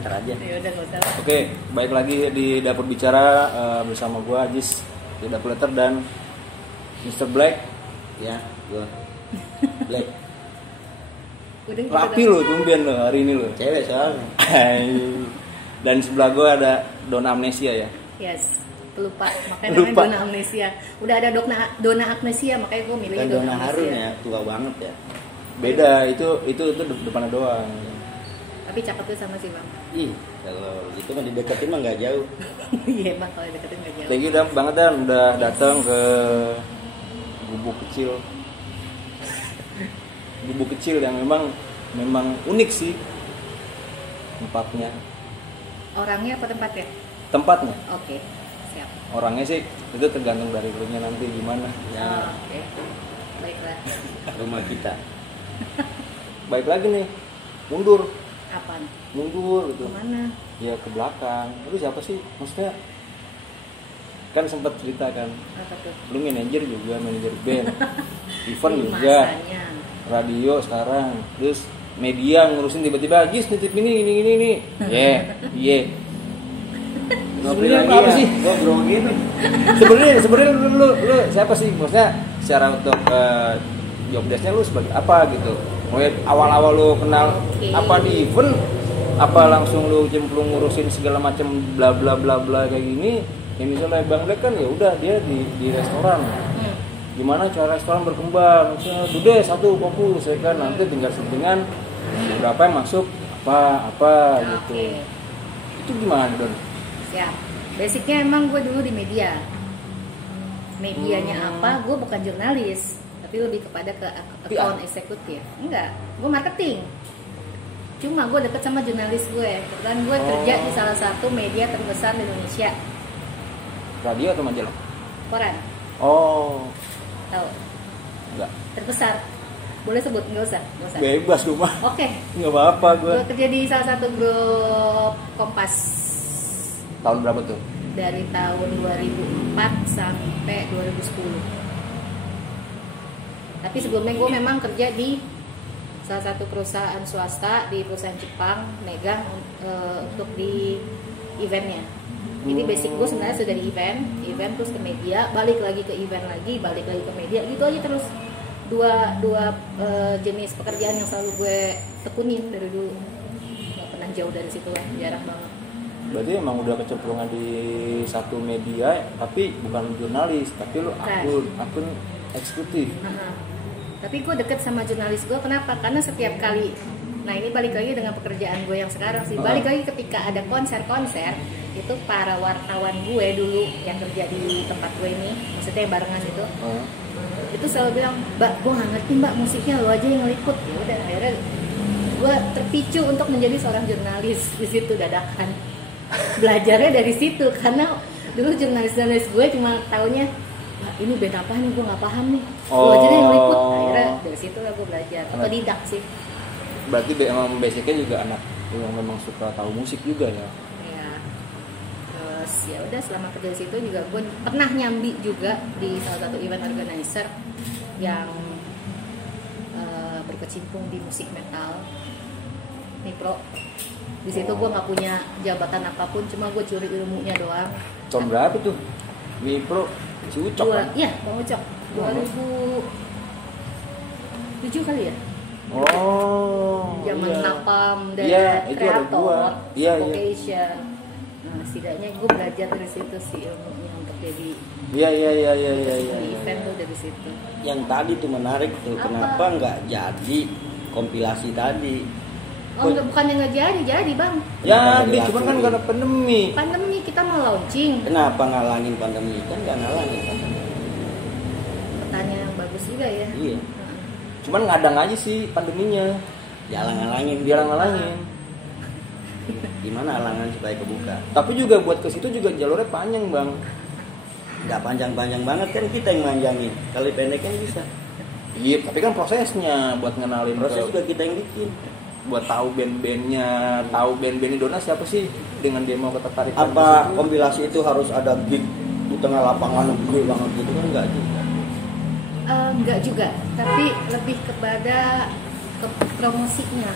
Ntar aja. Ya udah nggak usah. Oke, baik lagi di Dapur Bicara bersama gua Ajis di Dapur Letter dan Mr. Black. Ya, gua Black. Udah Rapi lo, tumben lo hari ini lo. Cewek soalnya. Dan sebelah gua ada Dona Amnesia ya. Yes, pelupa. Makanya Lupa. namanya Dona Amnesia. Udah ada Dona Amnesia, makanya gue milihnya Bukan Dona Dona Harun Amnesia. ya, tua banget ya. Beda, itu depannya doang. Tapi cakepnya sama sih bang. Ih, kalau gitu mah dideketin mah nggak jauh. Iya bang, kalau deketin nggak jauh. Thank you banget Dan udah datang ke gubuk kecil. Gubuk kecil yang memang unik sih tempatnya. Orangnya apa tempatnya? Tempatnya. Oke, siap. Orangnya sih itu tergantung dari lu nya nanti gimana. Ya, Oke, baiklah. rumah kita. Baik lagi nih, mundur Apaan? gitu. Kemana? Ya ke belakang. Lu siapa sih? Maksudnya kan sempat cerita kan, Apa tuh? lu manajer juga, manajer band, event juga, Masanya. radio sekarang, terus media ngurusin tiba-tiba Gis nitip ini. Iya. Ngobrol Sebenarnya lagi apa ya? sih? Gua grogi nih. Sebenarnya lu siapa sih? Maksudnya secara untuk job desk-nya lu sebagai apa gitu? Mulai awal-awal lu kenal Oke. apa di event, apa langsung lu cemplung ngurusin segala macam bla bla bla bla kayak gini? Ya misalnya Bang Black kan ya udah dia di restoran. Gimana cara restoran berkembang? Misalnya udah satu fokus ya kan, nanti tinggal settingan berapa yang masuk apa gitu. Oke, Itu gimana Don? siap. Basicnya emang gue dulu di media. Medianya apa? Gue bukan jurnalis, tapi lebih kepada ke account eksekutif. Enggak, gue marketing. Cuma gue deket sama jurnalis gue. Kebetulan gue kerja di salah satu media terbesar di Indonesia, Radio atau majalah? koran. Oh, Tahu? enggak. Terbesar. Boleh sebut? Nggak usah. Bebas gue mah. Oke. Nggak apa-apa gue. Gue kerja di salah satu grup Kompas Tahun berapa tuh? dari tahun 2004 sampai 2010. Tapi sebelumnya gue memang kerja di salah satu perusahaan swasta, di perusahaan Jepang, megang untuk di eventnya. Jadi basic gue sebenarnya sudah di event terus ke media, balik lagi ke event lagi, balik lagi ke media, gitu aja terus. Dua jenis pekerjaan yang selalu gue tekunin dari dulu, nggak pernah jauh dari situ lah, jarang banget. Berarti emang udah kecemplungan di satu media, tapi bukan jurnalis, tapi lu akun eksekutif. Tapi gue deket sama jurnalis gue, kenapa? Karena setiap kali, nah ini balik lagi dengan pekerjaan gue yang sekarang sih, balik lagi ketika ada konser-konser, itu para wartawan gue dulu yang kerja di tempat gue ini, maksudnya yang barengan itu selalu bilang, Mbak, gue nggak ngerti Mbak musiknya, lo aja yang ngeliput. Ya udah, akhirnya gue terpicu untuk menjadi seorang jurnalis di situ dadakan. Belajarnya dari situ, karena dulu jurnalis gue cuma taunya, ini band apa nih, gue nggak paham nih, lo aja deh yang ngeliput. Akhirnya dari situ lah gue belajar, otodidak sih. Berarti emang basicnya juga anak yang memang suka tahu musik juga ya. Ya, terus ya udah selama kerja di situ juga gue pernah nyambi juga di salah satu event organizer yang berkecimpung di musik metal, Nipro. Di situ gue nggak punya jabatan apapun, cuma gue curi ilmunya doang. Tahun berapa tuh? Nipro si Ucok kan? Iya, Bang Ucok. 2007 kali ya? Oh. Zaman iya. Napalm dan Iya, itu ada Kreator, gua. Iya. Vocation. Nah, setidaknya gue belajar dari situ sih ilmunya untuk jadi Iya. di event tuh dari situ. Yang tadi tuh menarik tuh, Apa? kenapa nggak jadi kompilasi tadi? Oh, enggak, bukan yang nggak jadi bang. Jadi, cuman kan karena pandemi. Pandemi kita mau launching. Kenapa ngalangin pandemi? Kan nggak ngalangin pandemi. Pertanyaan yang bagus juga ya. Iya, Cuman ngadang aja sih pandeminya. jalan-ngalangin. Dia ngalangin. Gimana alangan supaya kebuka? Tapi juga buat ke situ juga jalurnya panjang, Bang. Nggak panjang-panjang banget kan, kita yang manjangin. Kali pendek kan bisa. Iya, tapi kan prosesnya buat ngenalin Proses ke- juga kita yang bikin. buat tahu band-bandnya, tahu band-band Indonesia siapa sih dengan dia mau tertarik. Apa kompilasi itu harus ada gig di tengah lapangan gede banget gitu kan? Enggak juga. Enggak juga, tapi lebih kepada ke promosinya.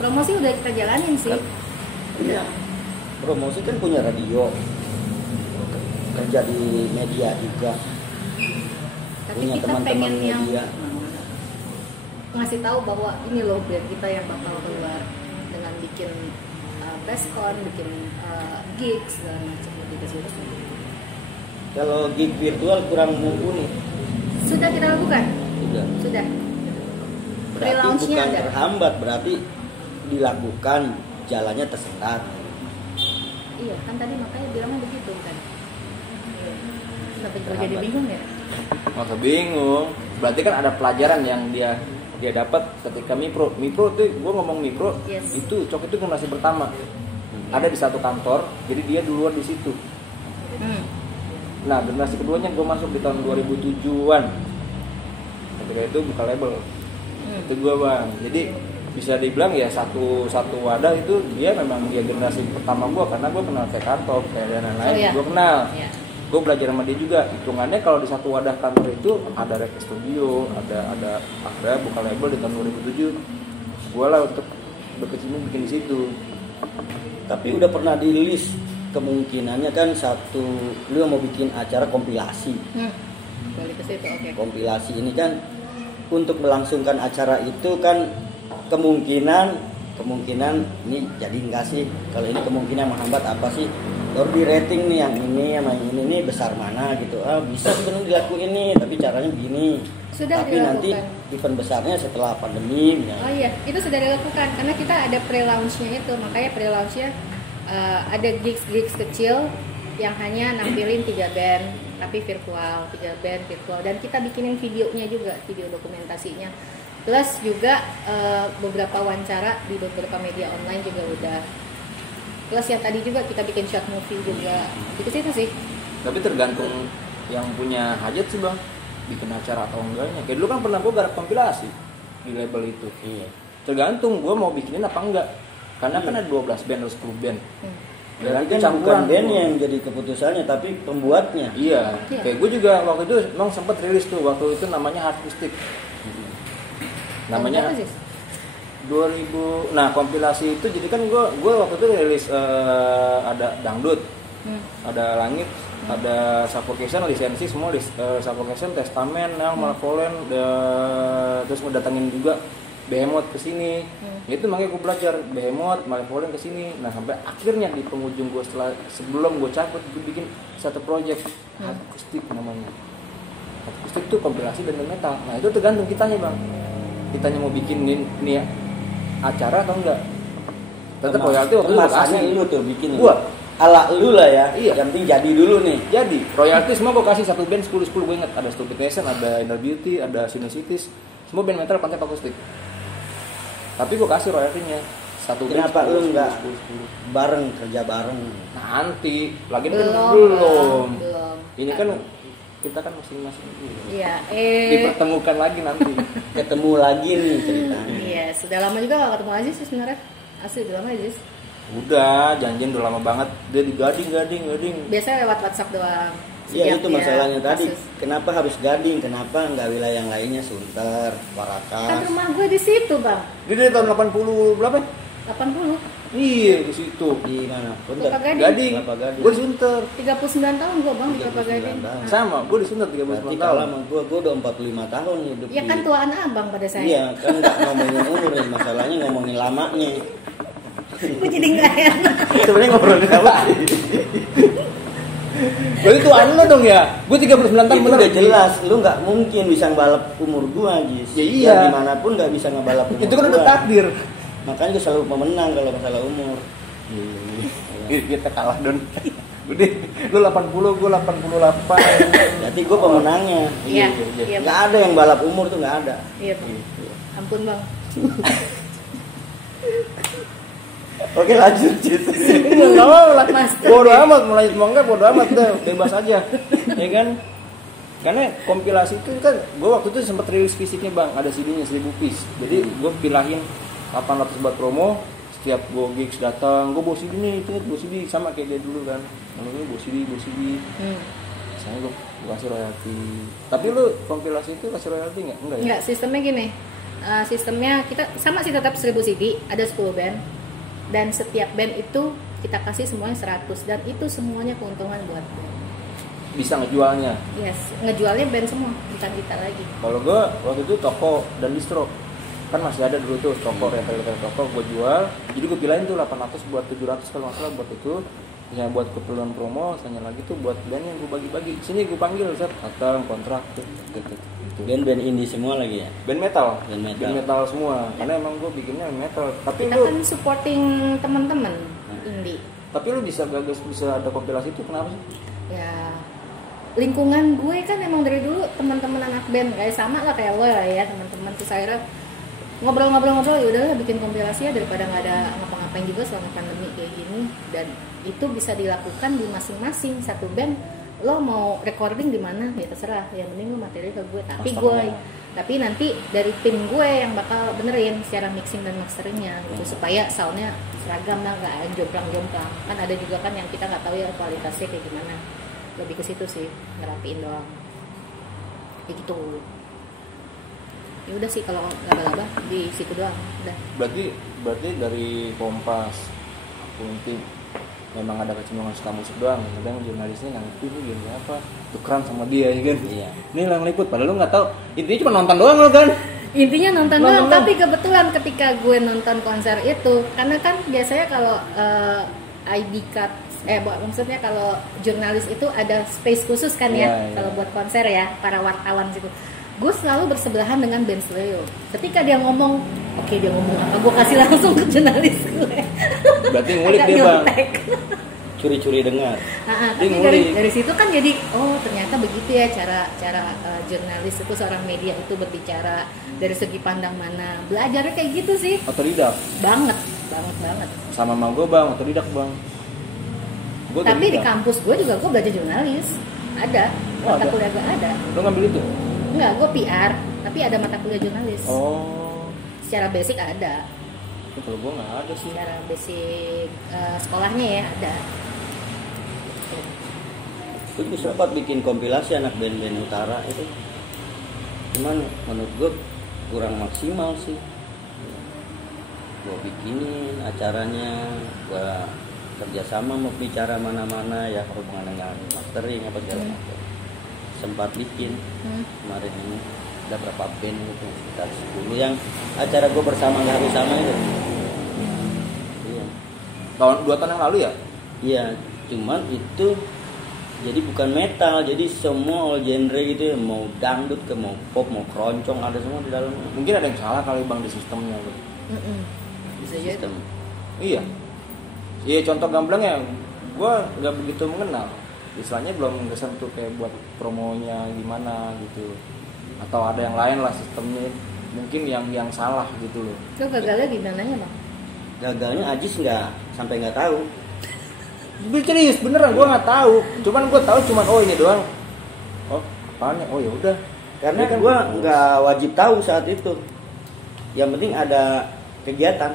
Promosi udah kita jalanin sih. Iya. Promosi kan punya radio, kerja di media juga, Tapi punya kita teman-teman pengen yang media. ngasih tahu bahwa ini loh brand kita yang bakal keluar dengan bikin press con, bikin gigs dan macam gitu sih. Kalau gig virtual kurang mumpuni. Sudah kita lakukan? Sudah. Sudah. Berarti Pre-launch-nya bukan ada? terhambat, berarti dilakukan, jalannya tersendat. Iya, kan tadi makanya bilangnya begitu kan. Kenapa gue jadi Terhambat. bingung ya? Maka bingung. Berarti kan ada pelajaran yang dia dapat ketika mipro tuh gue ngomong mipro Yes. itu Cok itu generasi pertama ada di satu kantor, jadi dia duluan di situ. Nah generasi keduanya gue masuk di tahun 2007-an, ketika itu buka label. Itu gue bang, jadi bisa dibilang ya satu wadah itu dia memang dia generasi pertama gue, karena gue kenal kayak kantor kayak dan lain-lain. Oh, iya. Gue kenal, Iya. gue belajar sama dia juga. Hitungannya kalau di satu wadah kantor itu ada rek studio, ada buka label di tahun 2007. Gue lah untuk berkecimpung bikin di situ. Tapi udah pernah di list kemungkinannya kan satu, lu mau bikin acara kompilasi. Balik ke situ, oke. Kompilasi ini kan untuk melangsungkan acara itu kan kemungkinan ini jadi enggak sih, kalau ini kemungkinan menghambat apa sih, baru di rating nih yang ini sama yang ini besar mana gitu. Bisa sebenarnya dilakuin ini tapi caranya begini. Sudah Tapi nanti dilakukan. event besarnya setelah pandemi Oh iya, itu sudah dilakukan karena kita ada pre-launch-nya itu. Makanya pre-launch-nya ada gigs kecil yang hanya nampilin 3 band tapi virtual, 3 band virtual, dan kita bikinin videonya juga, video dokumentasinya. Plus juga beberapa wawancara di beberapa media online juga udah. Plus yang tadi juga kita bikin short movie juga. Itu sih. Tapi tergantung yang punya hajat sih bang, bikin acara atau enggaknya. Kayak dulu kan pernah gue garap kompilasi di label itu. Iya. Tergantung gue mau bikinin apa enggak. Karena kan ada 12 band atau 10 band. Berarti Itu kan campuran bukan band tuh. yang jadi keputusannya tapi pembuatnya. Iya. Iya. Kayak gue juga waktu itu memang sempat rilis tuh, waktu itu namanya Hardstick. Namanya Apa sih? 2000. Nah kompilasi itu jadi kan gue waktu itu rilis ada dangdut, ada langit, ada suffocation, lisensi semua, suffocation, testament, Nel, Malvolen, terus ngedatengin juga Behemoth ke sini. Itu makanya gue belajar Behemoth, Malvolen ke sini. Nah sampai akhirnya di penghujung gue sebelum gue cabut gue bikin satu project Hardstick namanya. Hardstick itu kompilasi band metal. Nah itu tergantung kitanya bang. Kitanya mau bikin ini ya acara atau enggak. Tetap royalti waktu itu masanya kasih. lu tuh bikin. Gua ala lu lah ya. Iya. Yang penting jadi dulu nih. jadi royalti semua gue kasih satu band 10 gue inget, ada Stupid Nation, ada Inner Beauty, ada Sinusitis, semua band metal pantai akustik. Tapi gue kasih royaltinya satu band. Kenapa 10, lu enggak 10. bareng, kerja bareng? Nanti lagi kan Belum. ini kan kita kan masing-masing Iya, dipertemukan lagi nanti. Ketemu lagi nih ceritanya. Iya, sudah lama juga gak ketemu Aziz sih sebenarnya. Asli udah lama Aziz. Udah janjian udah lama banget, dia di gading. Biasanya lewat WhatsApp doang. Iya Setiap itu dia masalahnya tadi. kasus. Kenapa harus Gading? Kenapa nggak wilayah yang lainnya, Sunter, Kan Warakas? rumah gue di situ, Bang. Dia dari tahun 80 berapa? 80. Iya di situ. Di mana? Kelapa Gading. Gading. Kelapa Gading. Gue di Sunter. 39 tahun gue, Bang, di Kelapa 39 Gading. tahun. Sama, gue di Sunter 39 Berarti tahun. kalah sama gue udah 45 tahun hidup Ya kan tuaan abang pada saya. Iya, kan nggak ngomongin umur nih, masalahnya ngomongin lamanya. Gue jadi nggak enak. Sebenarnya ngobrolin apa? Berarti tuh lo dong ya. Gue 39 tahun Itu bener. udah jelas, lu nggak mungkin bisa ngebalap umur gua, Jis. Ya iya. Dimanapun nggak bisa ngebalap umur Itu kan udah gua. takdir. Makanya gue selalu pemenang kalau masalah umur. Kita kalah don. Udah, lu 80, gue 88. Jadi gue pemenangnya. Iya, iya, Nggak Bang. ada yang balap umur tuh nggak ada. Iya, Bang. Ampun, Bang. Oke lanjut Jis. Enggak apa-apa lah. Master. Bodo amat, mulai mau enggak bodo amat deh, bebas aja. Ya kan? Karena kompilasi itu kan, gue waktu itu sempat rilis fisiknya bang, ada CD-nya 1000 piece. Jadi gue pilahin 800 buat promo, setiap gue gigs datang, gue bawa CD nih, itu bawa CD sama kayak dia dulu kan. Lalu bawa CD. Misalnya gue kasih royalti. Tapi lu kompilasi itu kasih royalti nggak? Enggak ya? Enggak, sistemnya gini. Sistemnya kita sama sih tetap 1000 CD, ada 10 band. dan setiap band itu kita kasih semuanya 100 dan itu semuanya keuntungan buat band. Bisa ngejualnya. Yes, ngejualnya band semua, bukan kita lagi. Kalau gue waktu itu toko dan distro kan masih ada dulu tuh toko retail toko gue jual, jadi gue pilahin tuh 800 buat 700 kalau nggak salah buat itu, misalnya buat keperluan promo, misalnya lagi tuh buat band yang gue bagi-bagi. Sini gue panggil set datang kontrak tuh gitu. Band indie semua lagi ya. Band metal semua, Ya. karena emang gue bikinnya metal. Tapi Kita lu kan supporting teman-teman indie. tapi lu bisa gagas bisa ada kompilasi itu kenapa sih? Ya lingkungan gue kan emang dari dulu teman-teman anak band kayak sama lah kayak lo lah ya teman-teman, terus akhirnya ngobrol-ngobrol ya udahlah bikin kompilasi ya daripada nggak ada ngapa-ngapain juga selama pandemi kayak gini, dan itu bisa dilakukan di masing-masing satu band. Lo mau recording di mana ya terserah, yang penting lo materi ke gue, tapi nanti dari tim gue yang bakal benerin secara mixing dan masteringnya gitu supaya soundnya seragam lah, nggak jomplang-jomplang. Kan ada juga kan yang kita nggak tahu ya kualitasnya kayak gimana, lebih ke situ sih, ngerapiin doang kayak gitu. Ya udah sih kalau laba-laba di situ doang udah. Berarti dari Kompas Kunti memang ada kecenderungan suka musik doang, kadang jurnalisnya nggak ngerti ini gini apa, tukeran sama dia ya kan. Iya. Ini yang liput padahal lu nggak tahu, intinya cuma nonton doang lo kan. Intinya nonton doang, tapi kebetulan ketika gue nonton konser itu, karena kan biasanya kalau ID card maksudnya kalau jurnalis itu ada space khusus kan ya, Iya. kalau buat konser ya para wartawan gitu. Gue selalu bersebelahan dengan Ben Sleo. Ketika dia ngomong, oke dia ngomong apa, gue kasih langsung ke jurnalis gue. Berarti ngulik Agak dia bang. nyontek. Curi-curi dengar. Tapi dari situ kan jadi ternyata begitu ya cara jurnalis itu, seorang media itu berbicara dari segi pandang mana. Belajarnya kayak gitu sih. Otodidak. Banget. Sama sama gue bang, otodidak bang. Gua Tapi di otodidak. kampus gue juga gue belajar jurnalis. Ada. Oh, Mata ada. kuliah gue ada. Lo ngambil itu? Enggak, gue PR, tapi ada mata kuliah jurnalis. Oh. Secara basic ada. Kalau gue nggak ada sih. Secara basic sekolahnya ya ada. Gue sempat bikin kompilasi anak band-band utara itu, cuman menurut gue kurang maksimal sih. Gue bikinin acaranya, gue kerjasama mau bicara mana-mana ya, hubungan dengan mastering apa segala macam. Sempat bikin kemarin ini ada berapa band itu, sekitar 10 yang acara gue bersama nggak harus sama itu. Iya. 2 tahun yang lalu ya? Iya, cuman itu jadi bukan metal, jadi semua all genre gitu ya, mau dangdut ke mau pop mau keroncong ada semua di dalamnya. Mungkin ada yang salah kali bang di sistemnya. Bang. Bisa jadi. Sistem. Iya. Iya contoh gamblangnya, gue nggak begitu mengenal. Istilahnya belum kesentuh kayak buat promonya gimana gitu. Atau ada yang lain lah sistemnya, mungkin yang salah gitu loh. Lo gagalnya gimana ya bang? Gagalnya Ajis sampai nggak tahu. Serius beneran gue nggak tahu. Cuman gue tahu oh ini doang. Oh apaan ya? Oh ya udah. Karena kan gue nggak wajib tahu saat itu. Yang penting ada kegiatan.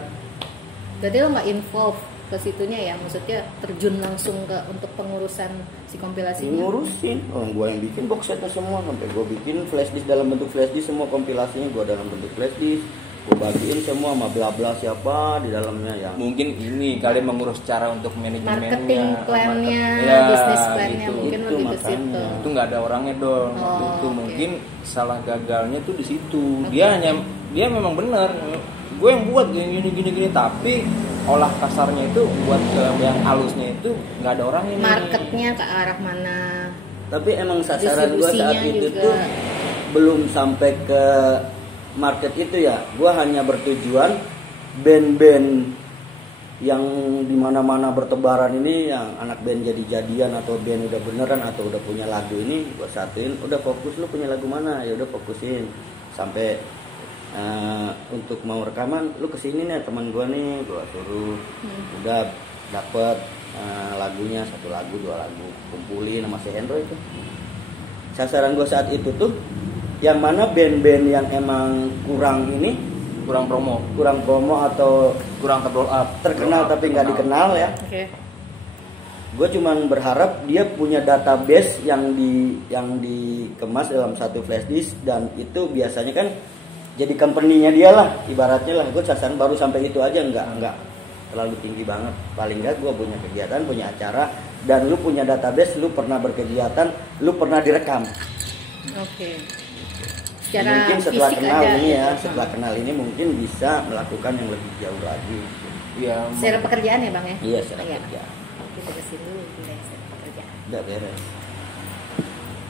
Berarti lo nggak involve ke situnya ya, maksudnya terjun langsung untuk pengurusan si kompilasinya. Ngurusin, gue yang bikin box setnya semua, sampai gue bikin flash disk dalam bentuk flash disk, semua kompilasinya gue dalam bentuk flash disk, gue bagiin semua sama bla bla siapa di dalamnya yang. Mungkin ini kalian mengurus cara untuk manajemennya, Marketing plan-nya, ya, bisnis plan-nya gitu. mungkin Itu lebih ke makanya. situ. Itu nggak ada orangnya dong. Oh, Itu oke. mungkin salah gagalnya tuh di situ. Oke. Dia memang benar. Gue yang buat gini tapi olah kasarnya itu buat ke yang halusnya itu nggak ada orangnya. nih. Marketnya ke arah mana? Tapi emang sasaran gue saat Distribusinya itu juga. tuh belum sampai ke market itu ya. Gue hanya bertujuan band-band yang dimana-mana bertebaran ini, yang anak band jadi-jadian atau band udah beneran atau udah punya lagu ini, gue satuin. Udah fokus, lu punya lagu mana? Ya udah fokusin sampai untuk mau rekaman, lu kesini nih teman gue nih, gue suruh. Udah dapet lagunya 1 lagu 2 lagu, kumpulin sama si Hendro itu. Sasaran gue saat itu tuh yang mana band-band yang emang kurang promo atau kurang blow up, terkenal tapi nggak dikenal ya. Oke. Gue cuman berharap dia punya database yang dikemas dalam satu flash disk, dan itu biasanya kan jadi company-nya dia lah ibaratnya lah. Gue sasaran baru sampai itu aja, nggak terlalu tinggi banget. Paling nggak gue punya kegiatan, punya acara, dan lu punya database, lu pernah berkegiatan, lu pernah direkam. Oke. Secara Mungkin setelah fisik kenal ada ini ya, gitu. setelah kenal ini mungkin bisa melakukan yang lebih jauh lagi. Iya. Secara pekerjaan ya bang ya? Iya, secara Iya. kerja. Kita kesini dulu guys, secara pekerjaan. Udah beres.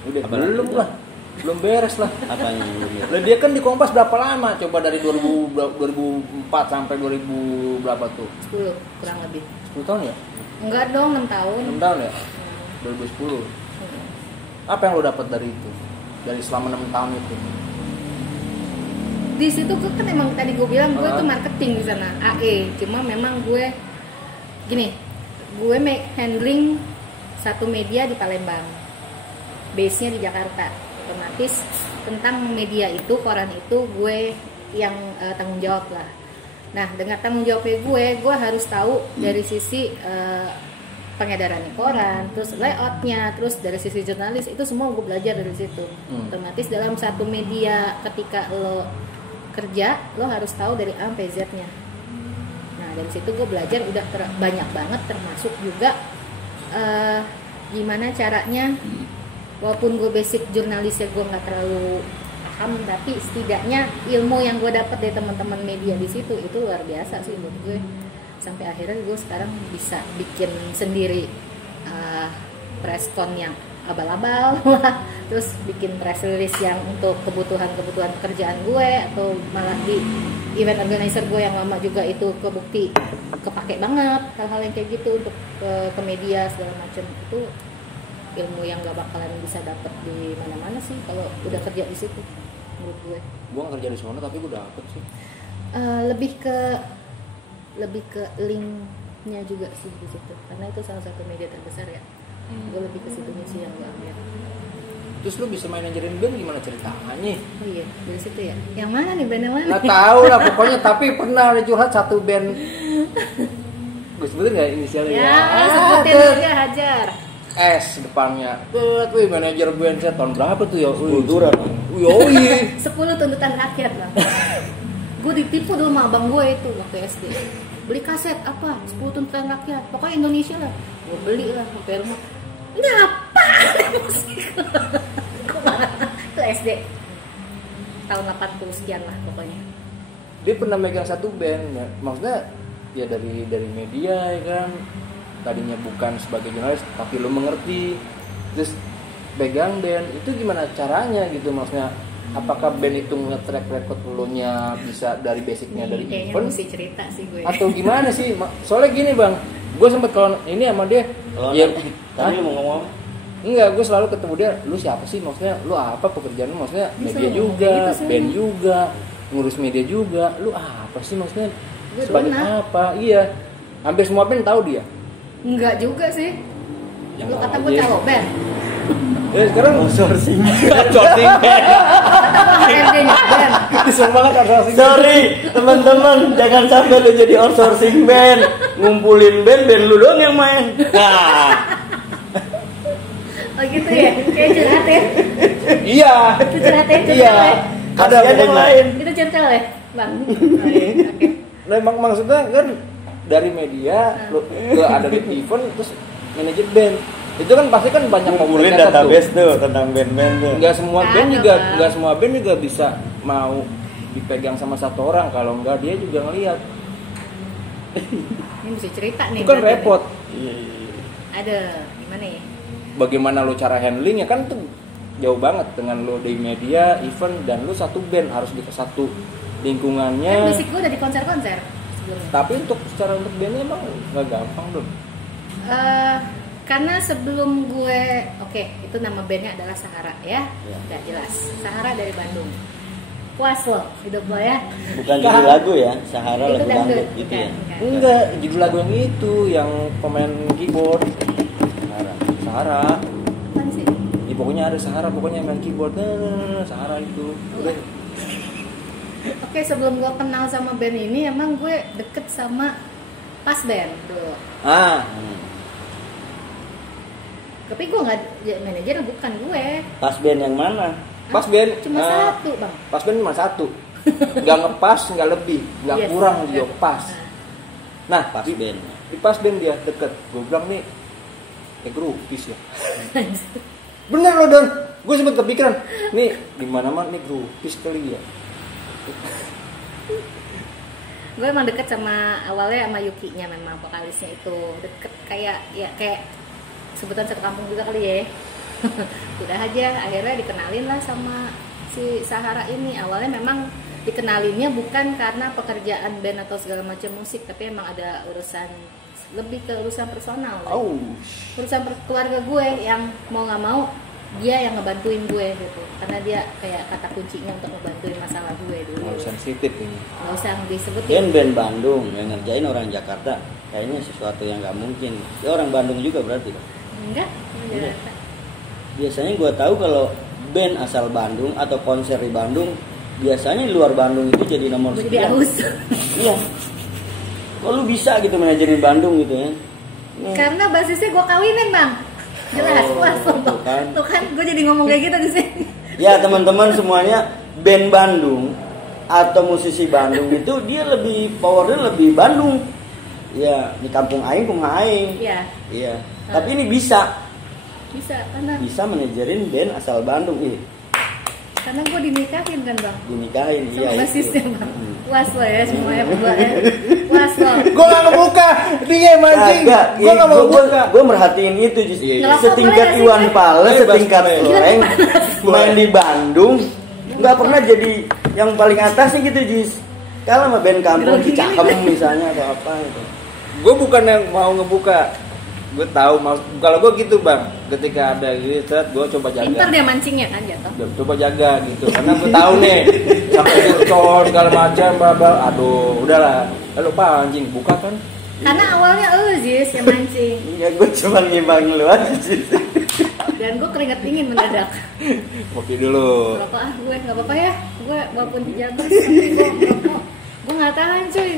Udah Apa belum lagi? lah. Belum beres lah. Apa yang belum ya? Lah dia kan di Kompas berapa lama? Coba dari 2004 sampai 2000 berapa tuh? 10 kurang lebih. 10 tahun ya? Enggak dong, 6 tahun. 6 tahun ya? 2010. Apa yang lo dapat dari itu? Dari selama 6 tahun itu? Di situ gue kan emang tadi gue bilang gue Ah. tuh marketing di sana, AE. Cuma memang gue gini, gue handling satu media di Palembang, base-nya di Jakarta. Otomatis tentang media itu, koran itu gue yang tanggung jawab lah. Nah, dengan tanggung jawabnya gue harus tahu dari sisi pengedarannya koran, terus layoutnya, terus dari sisi jurnalis itu semua gue belajar dari situ. Otomatis dalam satu media ketika lo kerja, lo harus tahu dari A sampai Z-nya. Nah dari situ gue belajar udah banyak banget, termasuk juga gimana caranya, walaupun gue basic jurnalisnya gue nggak terlalu paham, tapi setidaknya ilmu yang gue dapat dari teman-teman media di situ itu luar biasa sih buat gue. Sampai akhirnya gue sekarang bisa bikin sendiri press-con yang abal-abal, terus bikin press release yang untuk kebutuhan pekerjaan gue, atau malah di event organizer gue yang lama juga itu kebukti kepake banget hal-hal yang kayak gitu untuk ke media segala macam. Itu ilmu yang gak bakalan bisa dapet di mana-mana sih kalau udah kerja di situ menurut gue. Gue gak kerja di sana tapi gue dapet sih. Lebih ke linknya juga sih di situ, karena itu salah satu media terbesar ya. Gue lebih ke situnya sih yang gue ambil. Terus lu bisa manajerin band gimana ceritanya? Oh iya, dari situ ya. Yang mana nih, band yang mana? Nggak tahu lah pokoknya, tapi pernah ada curhat satu band. Gue sebutin nggak inisialnya? Ya, sebutin aja, hajar. S depannya. Wih, manajer band saya tahun berapa tuh ya? Kulturan. Yoi. 10 tuntutan rakyat lah. Gue ditipu dulu sama abang gue itu waktu SD. Beli kaset apa? 10 tuntutan rakyat. Pokoknya Indonesia lah. Gue beli lah sampai rumah. Ini apa? Itu SD. Tahun 80 sekian lah pokoknya. Dia pernah megang satu band ya. Maksudnya ya dari media ya kan. Tadinya bukan sebagai jurnalis tapi lu mengerti. Terus pegang band itu gimana caranya gitu, maksudnya apakah band itu nge-track record lu nya bisa dari basicnya dari Kayaknya event mesti cerita sih gue. atau gimana sih? Soalnya gini bang, gue sempet kalau ini sama dia Kalau ya, tadi lu mau ngomong enggak, gue selalu ketemu dia, lu siapa sih, maksudnya lu apa pekerjaan lu, maksudnya Dia media selalu juga, ngomong gitu, band selalu. juga, ngurus media juga, lu apa sih maksudnya Gue sebagai dona. apa? Iya, hampir semua band tahu dia. Enggak juga sih. Yang Lu tahu kata gue aja. calo band. Sekarang outsourcing. outsourcing band. Kata gue MD-nya band. Disel banget outsourcing. Sorry teman-teman, jangan sampai lu jadi outsourcing band, ngumpulin band lu doang yang main. Nah, Oh gitu ya? Kayak curhat ya? Iya. Itu curhat ya? Iya. ada Ada yang pokoknya. lain. Itu curhat ya? Bang? Oh, iya. Oke. Nah, maksudnya kan dari media lu ada di event terus manajer band. Itu kan pasti kan banyak Ngumpulin komunitas database tuh tentang band-band tuh. Enggak semua Ada, band juga, Bang. enggak semua band juga bisa mau dipegang sama satu orang, kalau enggak dia juga ngelihat. Ini mesti cerita nih. Itu kan berarti repot. Iya, iya. Ada gimana ya? Bagaimana lu cara handling ya kan tuh jauh banget dengan lu di media, event dan lu satu band harus di satu Kan lingkungannya. musik gue udah di konser-konser sebelumnya. Tapi untuk secara untuk bandnya emang nggak gampang dong. Karena sebelum gue, oke, itu nama bandnya adalah Sahara ya, Ya. udah jelas. Sahara dari Bandung. Puas lo hidup lo ya. Bukan judul lagu ya, Sahara Itu lagu dangdut, dangdut gitu ya. bukan. Enggak, judul lagu yang itu yang pemain keyboard Sahara. Sahara. Apaan sih? Ya, pokoknya ada Sahara, pokoknya yang main keyboard. Sahara itu. Udah. Oke, sebelum gue kenal sama band ini, emang gue deket sama Pas Band dulu. Ah, Tapi gue nggak, manajer bukan gue. Pas band yang mana? pas band. Cuma satu bang. Pas band cuma satu. Nggak ngepas, nggak lebih, nggak Yes, kurang iya. juga pas. Nah, Nah, pas band. di pas band dia deket. Gue bilang nih, grupis ya. Bener loh Don, gue sempet kepikiran, nih di mana mana nih grupis kali ya. Gue emang deket sama awalnya sama Yukinya, memang vokalisnya itu deket kayak sebutan satu kampung juga kali ya. Udah aja akhirnya dikenalin lah sama si Sahara ini. Awalnya memang dikenalinnya bukan karena pekerjaan band atau segala macam musik, tapi emang ada urusan, lebih ke urusan personal lah. Urusan keluarga gue yang mau nggak mau dia yang ngebantuin gue gitu, karena dia kayak kata kuncinya untuk ngebantuin masalah gue dulu. Sensitif ini. Nggak usah disebutin. Band Bandung yang ngerjain orang Jakarta, kayaknya sesuatu yang nggak mungkin. Dia orang Bandung juga berarti kan? Enggak. Biasanya gue tahu kalau band asal Bandung atau konser di Bandung, biasanya di luar Bandung itu jadi nomor Jadi sekian. aus. Iya. Kok lu bisa gitu manajerin Bandung gitu ya? Karena basisnya gue kawinin bang. Jelas, puas tuh kan. Tuh kan, gue jadi ngomong kayak gitu di sini. Ya teman-teman semuanya, band Bandung atau musisi Bandung itu dia lebih powernya lebih Bandung. Ya di kampung aing kumaha aing. Iya. Iya. Tapi ini bisa Karena manajerin band asal Bandung karena gue dinikahin kan bang. Dinikahin Sama iya basisnya itu. bang. Puas lo ya semuanya berdua ya. Puas lo. Gue gak ngebuka, dia mancing. Gue gak mau buka. Gue merhatiin itu Jis. Ngelokok Setingkat boleh Iwan sih, Fals, Bebas, setingkat boleh. Fleng, main di Bandung, nggak pernah jadi yang paling atas sih gitu Jis. Kalau sama band kampung Grogi Cicahem gini. misalnya atau apa gitu. Gue bukan yang mau ngebuka. Gue tahu, kalau gue gitu bang, ketika ada gitu, gue coba jaga. Pinter dia mancingnya kan jatuh. Coba jaga gitu, karena gue tahu nih sampai dicor segala macam, babal, aduh, udahlah, lalu pancing, buka kan? Karena awalnya lu Jis yang mancing. Iya gue cuma ngimbang lu aja Jis. Dan gue keringet dingin mendadak. Kopi dulu. Ngerokok gue nggak apa-apa ya. Gue walaupun dijabas tapi gue ngerokok. Gue nggak tahan cuy.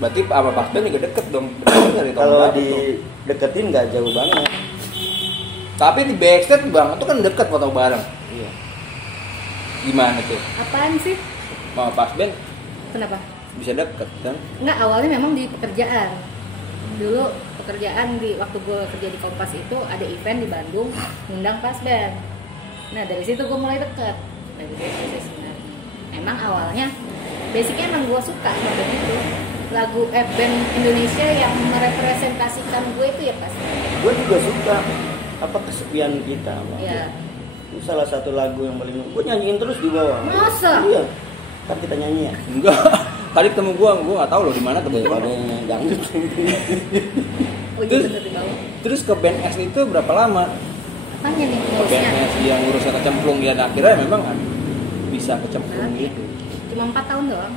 Berarti apa pas band juga deket dong? Dari tahun Kalau berapa tuh? dideketin nggak jauh banget. Tapi di backstage bang, itu kan deket foto bareng. Iya. Gimana tuh? Apaan sih? Mau pas band Kenapa? bisa deket kan? Enggak, awalnya memang di pekerjaan. Dulu pekerjaan di waktu gue kerja di Kompas itu ada event di Bandung ngundang pas band. Nah dari situ gue mulai deket. Dari situ sebenarnya. Emang awalnya basicnya emang gue suka sama band itu. Lagu band Indonesia yang merepresentasikan gue itu ya pas. Gue juga suka apa kesepian kita. Iya. Itu salah satu lagu yang paling gue nyanyiin terus di bawah. Masa? Iya. Kan kita nyanyi ya. Enggak. Tadi ketemu gue nggak tahu loh di mana ketemu. Daripada yang dangdut. Oh iya bener di bawah. Terus ke band S itu berapa lama? Apanya nih Ke band ngurusnya? S yang ngurusnya kecemplung ya, akhirnya memang bisa kecemplung Berapa ya? gitu. Cuma 4 tahun doang.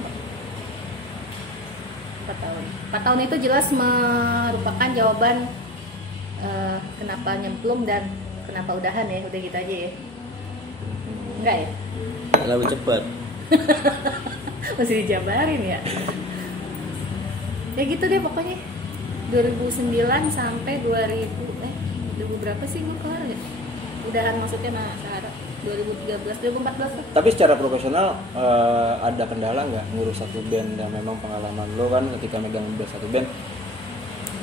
4 tahun. 4 tahun itu jelas merupakan jawaban kenapa nyemplung dan kenapa udahan ya, udah gitu aja ya. Enggak ya? Terlalu cepat. Masih dijabarin ya. Ya gitu deh pokoknya. 2009 sampai 2000 berapa sih gue kelar ya? Udahan maksudnya sama Sahara 2013 2014 tuh. Tapi secara profesional ada kendala nggak ngurus satu band yang memang pengalaman lo kan ketika megang satu band,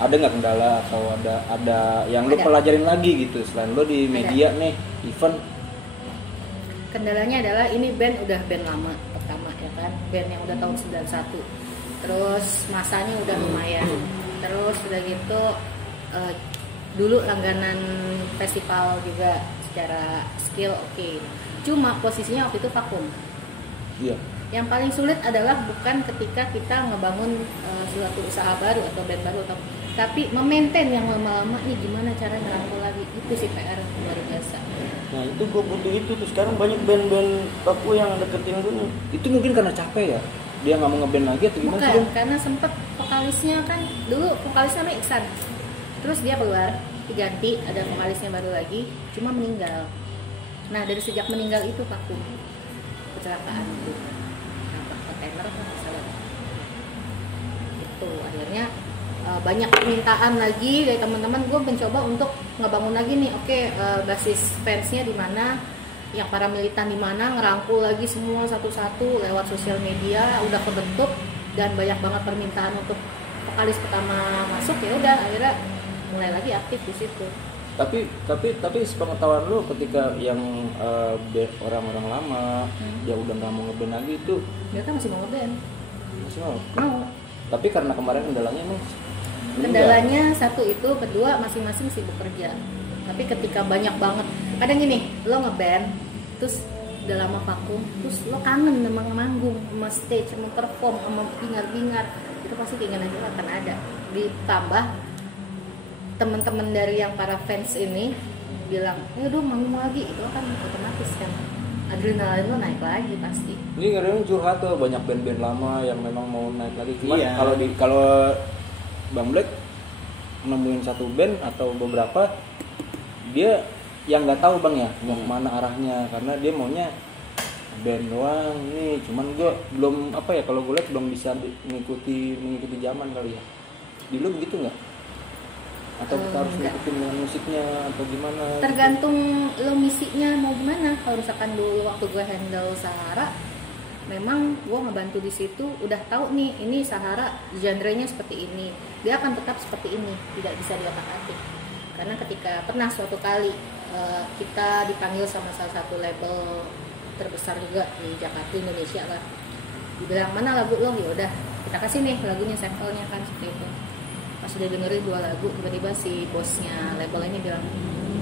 ada nggak kendala atau ada yang lo Ada. pelajarin lagi gitu selain lo di media nih event? Kendalanya adalah ini band udah band lama pertama ya kan, band yang udah tahun 91, terus masanya udah lumayan, terus udah gitu dulu langganan festival juga secara skill oke. Cuma posisinya waktu itu vakum. Iya. Yang paling sulit adalah bukan ketika kita ngebangun suatu usaha baru atau band baru, tapi memaintain yang lama-lama nih gimana cara ngerangkul lagi, itu sih PR luar biasa. Nah itu gue butuh itu tuh. Sekarang banyak band-band Papua yang deketin gue nih. Itu mungkin karena capek ya, dia nggak mau ngeband lagi atau gimana sih? Bukan, Bang? karena sempet vokalisnya kan dulu vokalisnya namanya Iksan, terus dia keluar diganti ada vokalisnya baru lagi, cuma meninggal. Nah dari sejak meninggal itu vakum, kecelakaan itu nabrak kontainer apa salah itu, akhirnya banyak permintaan lagi dari teman-teman. Gue mencoba untuk ngebangun lagi nih, oke, basis fansnya di mana, yang para militan di mana, ngerangkul lagi semua satu-satu lewat sosial media, udah kebentuk dan banyak banget permintaan untuk vokalis pertama masuk ya udah akhirnya mulai lagi aktif di situ. Tapi sepengetahuan lu ketika yang orang-orang lama yang udah nggak mau ngeband lagi itu Dia kan masih mau ngeband. masih mau. Mau. Tapi karena kemarin kendalanya emang Kendalanya satu itu, kedua masing-masing sibuk kerja. Tapi ketika banyak banget, kadang gini, lo ngeband, terus udah lama vakum, terus lo kangen memang manggung, sama stage, sama perform, sama bingar-bingar, itu pasti keinginan itu akan ada. Ditambah teman-teman dari yang para fans ini bilang, ya udah manggung lagi, itu kan otomatis kan adrenalin lo naik lagi pasti. ini kadang curhat tuh banyak band-band lama yang memang mau naik lagi. Cuman Iya. kalau Bang Black nemuin satu band atau beberapa, dia yang nggak tahu bang ya mau kemana arahnya, karena dia maunya band doang nih. Cuman gue belum apa ya, kalau gue lihat belum bisa mengikuti zaman kali ya. Di lu begitu nggak? Atau kita harus Enggak. ngikutin dengan musiknya atau gimana? Tergantung lo misinya mau gimana. Kalau misalkan dulu waktu gue handle Sahara, memang gue ngebantu di situ, udah tahu nih ini Sahara genre-nya seperti ini, dia akan tetap seperti ini, tidak bisa diotak-atik. Karena ketika pernah suatu kali kita dipanggil sama salah satu label terbesar juga di Jakarta, Indonesia lah, dibilang mana lagu lo, ya udah kita kasih nih lagunya, sampelnya kan seperti itu. Pas udah dengerin 2 lagu, tiba-tiba si bosnya label ini bilang,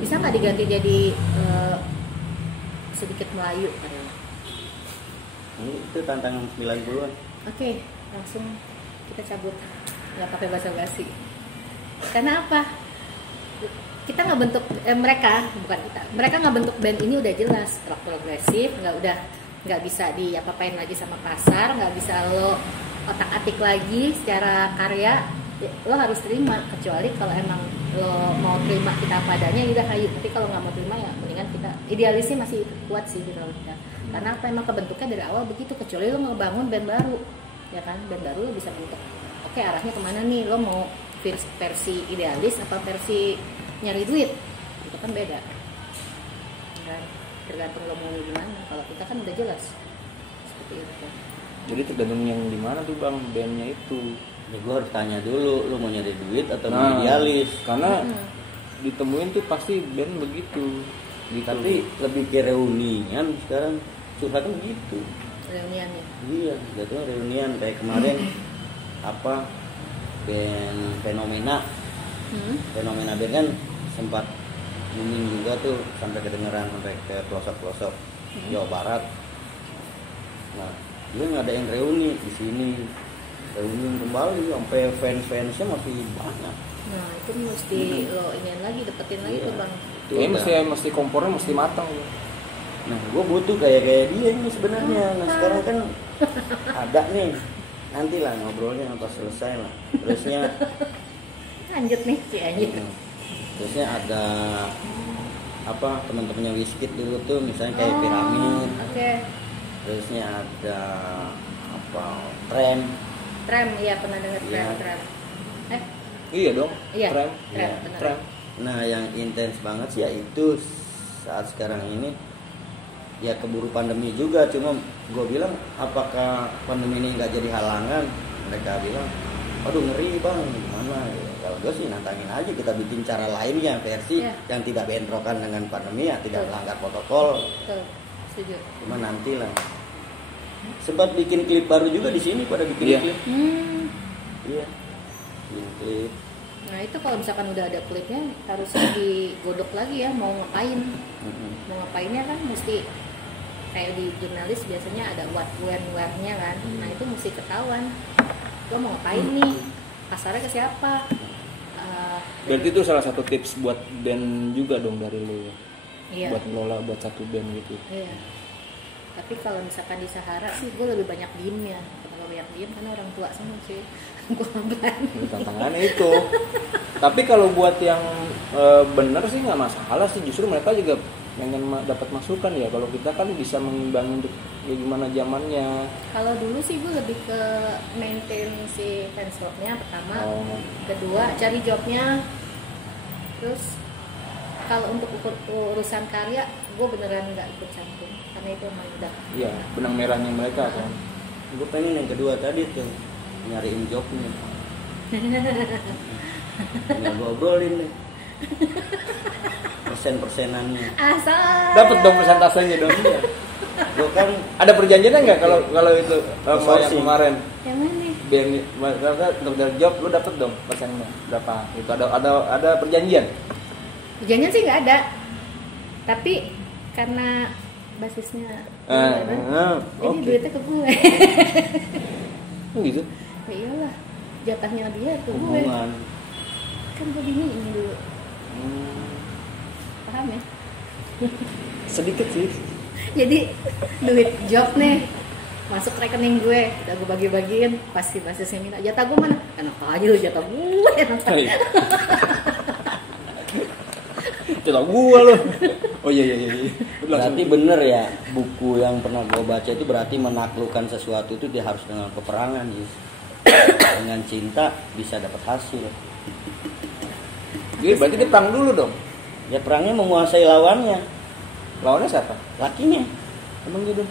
bisa nggak diganti jadi sedikit Melayu katanya. Itu tantangan 90-an. Oke, langsung kita cabut, nggak pakai basa-basi. Karena apa? Kita nggak bentuk mereka nggak bentuk band ini udah jelas rock progresif, nggak bisa diapa-apain lagi sama pasar, nggak bisa lo otak-atik lagi secara karya. Lo harus terima, kecuali kalau emang lo mau terima kita apa adanya, udah hayu. Tapi kalau nggak mau terima ya mendingan kita, idealisnya masih kuat sih di dalam kita. Karena apa, emang kebentuknya dari awal begitu. Kecuali lo ngebangun band baru, ya kan, band baru lo bisa bentuk. Oke, arahnya kemana nih? Lo mau versi idealis apa versi nyari duit? Itu kan beda. Dan tergantung lo mau gimana. Kalau kita kan udah jelas seperti itu. Jadi tergantung yang di mana tuh bang bandnya itu. Ya gue harus tanya dulu, lu mau nyari duit atau mau idealis? Karena ditemuin tuh pasti band begitu. Gitu. Tapi lebih ke reunian sekarang, curhatnya begitu. Reuniannya. Iya, jatuhnya reunian kayak kemarin apa band Fenomena. Fenomena band kan sempat booming juga tuh, sampai kedengeran sampai ke pelosok-pelosok Jawa Barat. Nah, dia ngadain reuni di sini, reuni kembali sampai fans-fansnya masih banyak. Nah itu mesti lo ingin lagi, dapetin lagi tuh bang. Kayaknya mesti kompornya mesti matang. Nah, gue butuh kayak dia ini sebenarnya. Nah, sekarang kan ada nih. Nantilah ngobrolnya pas selesai lah. Terusnya Lanjut nih, lanjut. terusnya ada apa teman-temannya Wizkid dulu tuh, misalnya kayak Piramid. Oke. Terusnya ada apa Tram, iya pernah dengar Iya. tram. Iya dong. Iya. Tram. Tram, benar. Tram. Nah, yang intens banget sih ya itu saat sekarang ini ya keburu pandemi juga. Cuma gue bilang, apakah pandemi ini nggak jadi halangan? Mereka bilang, aduh ngeri bang, gimana? Kalau gue sih nantangin aja, kita bikin cara lainnya, versi Iya. yang tidak bentrokan dengan pandemi, ya tidak melanggar protokol. Betul, setuju. Cuma nanti lah. Sempat bikin klip baru juga di sini, pada bikin Iya. klip. Iya, bikin klip. Nah itu kalau misalkan udah ada klipnya harus digodok lagi ya, mau ngapain? Mau ngapainnya kan mesti kayak di jurnalis biasanya ada what when where-nya kan. Nah itu mesti ketahuan. Lo mau ngapain nih? Pasarnya ke siapa? Berarti itu salah satu tips buat band juga dong dari lu ya. Iya. Buat ngelola buat satu band gitu. Iya. Tapi kalau misalkan di Sahara sih gue lebih banyak diemnya. Kalau banyak diem karena orang tua semua sih. Gue pelan. Ini tantangannya itu. Tapi kalau buat yang bener sih nggak masalah sih. Justru mereka juga pengen dapat masukan ya. Kalau kita kan bisa mengimbangi untuk ya gimana zamannya. Kalau dulu sih gue lebih ke maintain si fans clubnya pertama, Oh. kedua cari jobnya, terus kalau untuk urusan karya gue beneran nggak ikut campur karena itu emang udah. Iya, benang merahnya mereka kan. Gue pengen yang kedua tadi tuh, nyariin jobnya. Tinggal gue obrolin deh. Persen-persenannya. Asal. Dapat dong persentasenya dong. Gue kan Ada perjanjiannya nggak kalau itu sama yang Sourcing. kemarin? Yang mana? Biar untuk dari job lu dapat dong persennya berapa? Itu ada perjanjian. Perjanjian sih nggak ada. Tapi karena basisnya jadi oke. duitnya ke gue. Oh, gitu. Ya iyalah, jatahnya dia ke gue. hubungan. Kan gue bingung ini dulu. Paham ya? Sedikit sih. Jadi duit job nih masuk rekening gue, udah gue bagi-bagiin, pasti basisnya minta jatah gue mana? Enak aja lu jatah gue, enak aja. Jatah gua lu. Oh iya. Berarti bener ya, buku yang pernah gue baca itu berarti menaklukkan sesuatu itu dia harus dengan peperangan, Jis. Dengan cinta bisa dapat hasil. Jadi berarti dia perang dulu dong. Ya perangnya menguasai lawannya, Lawannya siapa? lakinya. Emang gitu.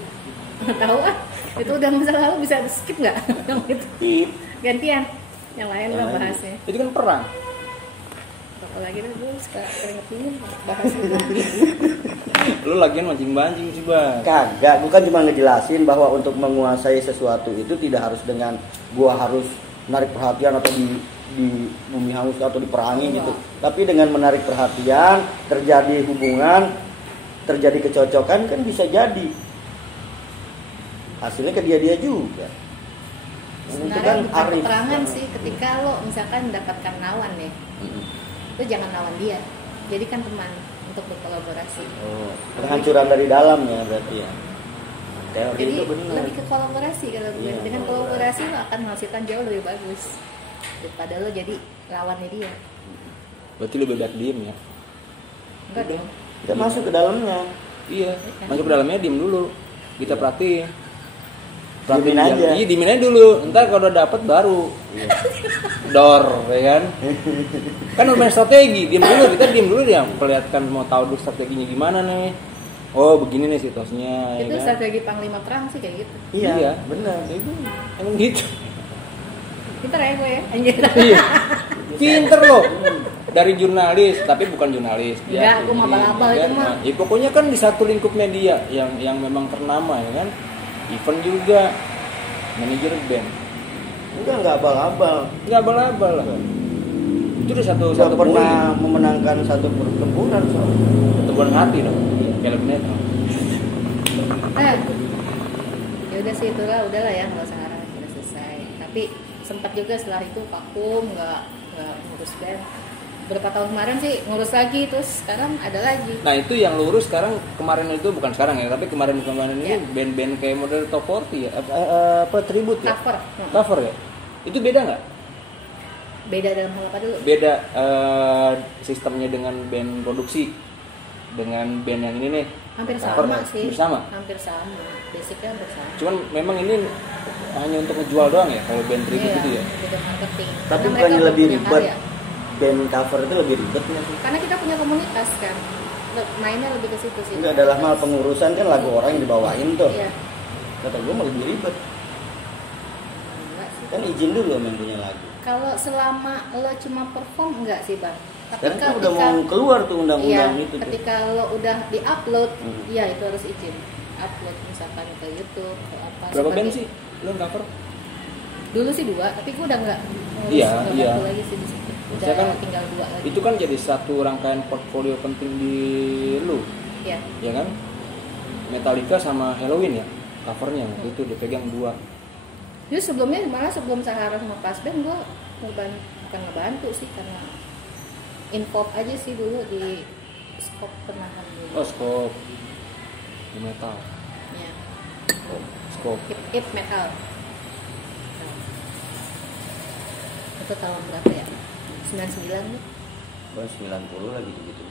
Tahu ah, itu udah masa lalu, bisa skip nggak? Yang itu gantian, yang lain lah bahasnya. Itu kan perang. Apalagi tuh gue suka keringet dingin bahasnya. Lu lagian mancing-mancing sih, Bang. Kagak, gue kan cuma ngejelasin bahwa untuk menguasai sesuatu itu tidak harus dengan gua harus menarik perhatian atau di bumi hangus atau diperangi gitu. Tapi dengan menarik perhatian, terjadi hubungan, terjadi kecocokan kan bisa jadi. Hasilnya ke dia juga. Itu Sebenarnya kan bukan arif. peperangan sih, ketika lo misalkan mendapatkan lawan nih, lo jangan lawan dia, jadikan teman untuk berkolaborasi. Oh, penghancuran dari dalam ya berarti ya. Teori Jadi itu benar. lebih ke kolaborasi kalau gue. Iya, Dengan kolaborasi. kolaborasi lo akan menghasilkan jauh lebih bagus daripada lo jadi lawannya dia. Berarti lebih baik diem ya. Enggak dong. Kita masuk ke dalamnya. Iya, masuk ke dalamnya diem dulu. Kita perhatiin. Diemin dia. aja. Iya, diemin aja dulu. Ntar kalau udah dapet baru dor, ya kan? Kan udah main strategi, diem dulu. Kita diem dulu ya, perlihatkan mau tahu dulu strateginya gimana nih. Oh, begini nih situasinya. Itu ya kan? strategi panglima perang sih kayak gitu. Iya, benar. Itu emang gitu. Pinter ya gue ya, anjir. Iya. Pinter loh. Dari jurnalis, tapi bukan jurnalis. Enggak, aku mah abal-abal itu mah. Ya, pokoknya kan di satu lingkup media yang memang ternama ya kan. Event juga, manajer band. Enggak abal-abal. Nggak abal-abal lah. Itu udah satu Udah pernah poin. memenangkan satu pertempuran soalnya. Pertemuan hati dong. Kayak lagu netral. Ya udah sih itulah, udahlah ya, nggak usah ngarang, udah selesai. Tapi sempat juga setelah itu vakum, nggak ngurus band. Berapa tahun kemarin sih ngurus lagi, terus sekarang ada lagi. Nah itu yang lurus sekarang kemarin itu bukan sekarang ya, tapi kemarin ini Ya. band-band kayak model Top 40 ya, apa tribute ya? Cover. Cover ya. Itu beda nggak? Beda dalam hal apa dulu? Beda sistemnya dengan band produksi dengan band yang ini nih. Hampir Cover sama nggak? sih. Hampir sama. Hampir sama. Basicnya hampir sama. Cuman memang ini hanya untuk ngejual doang ya kalau band tribute Iya, gitu ya. beda marketing. Tapi Karena bukannya mereka lebih punya ribet? karya. Band cover itu lebih ribet nggak sih? Karena kita punya komunitas kan. Mainnya lebih ke situ sih. Enggak, dalam hal pengurusan kan lagu orang yang dibawain tuh. Iya. Kata gue malah lebih ribet. Enggak sih. Kan izin dulu sama yang punya lagu. Kalau selama lo cuma perform enggak sih bang? Tapi Sekarang kan udah mau keluar tuh undang-undang iya, itu tuh. ketika lo udah di-upload, Hmm. iya itu harus izin. Upload misalkan ke YouTube, ke apa. Berapa sebagai- band sih lo cover? Dulu sih 2, tapi gue udah nggak ngurus Iya, nggak iya. bantu lagi sih di situ. Udah Maksudnya kan tinggal 2 lagi. Itu kan jadi satu rangkaian portfolio penting di lu, Iya. ya kan? Metallica sama Halloween ya covernya itu dipegang 2. Jadi sebelumnya malah sebelum Sahara sama Pas Band gue bukan ngebantu sih, karena involve aja sih dulu di skop penahan dulu. Oh, Scope di metal. Ya. Oh, Scope. Hip metal. Itu tahun berapa ya? 99 nih. Gue 90 lah gitu-gitu.